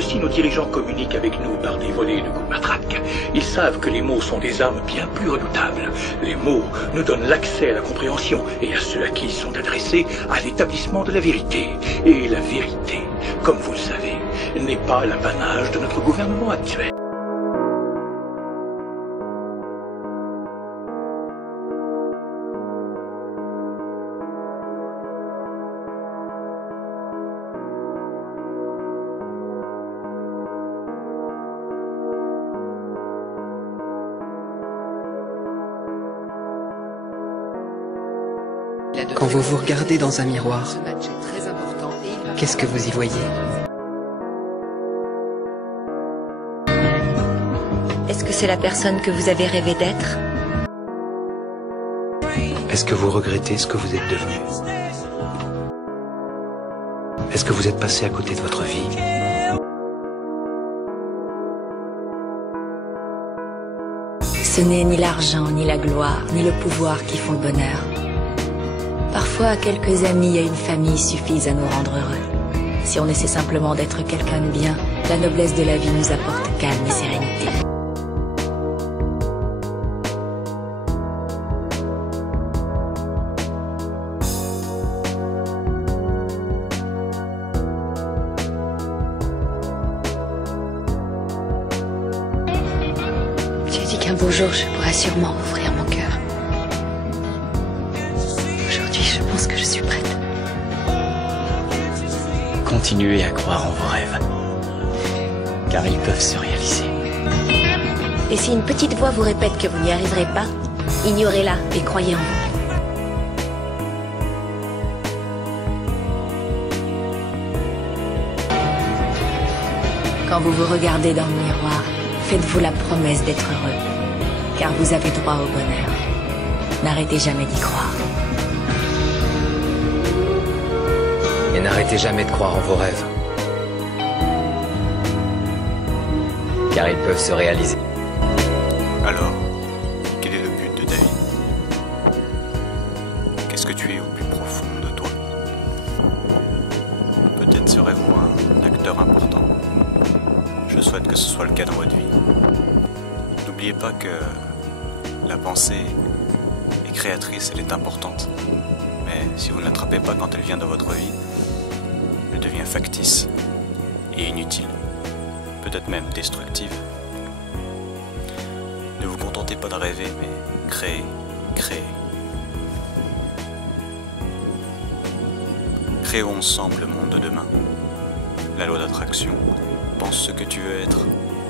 Si nos dirigeants communiquent avec nous par des volées de coups de matraque, ils savent que les mots sont des armes bien plus redoutables. Les mots nous donnent l'accès à la compréhension et à ceux à qui ils sont adressés à l'établissement de la vérité. Et la vérité, comme vous le savez, n'est pas l'apanage de notre gouvernement actuel. Quand vous vous regardez dans un miroir, qu'est-ce que vous y voyez? Est-ce que c'est la personne que vous avez rêvé d'être? Est-ce que vous regrettez ce que vous êtes devenu? Est-ce que vous êtes passé à côté de votre vie? Ce n'est ni l'argent, ni la gloire, ni le pouvoir qui font le bonheur. Parfois, quelques amis et une famille suffisent à nous rendre heureux. Si on essaie simplement d'être quelqu'un de bien, la noblesse de la vie nous apporte calme et sérénité. J'ai dit qu'un beau jour, je pourrais sûrement ouvrir mon cœur. Je pense que je suis prête. Continuez à croire en vos rêves, car ils peuvent se réaliser. Et si une petite voix vous répète que vous n'y arriverez pas, ignorez-la et croyez en vous. Quand vous vous regardez dans le miroir, faites-vous la promesse d'être heureux, car vous avez droit au bonheur. N'arrêtez jamais d'y croire. Et n'arrêtez jamais de croire en vos rêves, car ils peuvent se réaliser. Alors, quel est le but de ta vie? Qu'est-ce que tu es au plus profond de toi? Peut-être serez-vous un acteur important. Je souhaite que ce soit le cas dans votre vie. N'oubliez pas que la pensée est créatrice, elle est importante. Mais si vous ne l'attrapez pas quand elle vient dans votre vie, elle devient factice et inutile, peut-être même destructive. Ne vous contentez pas de rêver, mais créez, créez. Créons ensemble le monde de demain. La loi d'attraction. Pense ce que tu veux être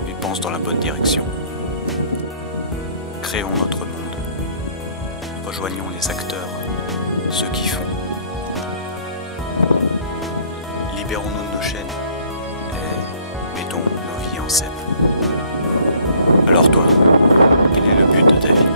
et pense dans la bonne direction. Créons notre monde. Rejoignons les acteurs, ceux qui font. Libérons-nous de nos chaînes et mettons nos vies en scène. Alors toi, quel est le but de ta vie?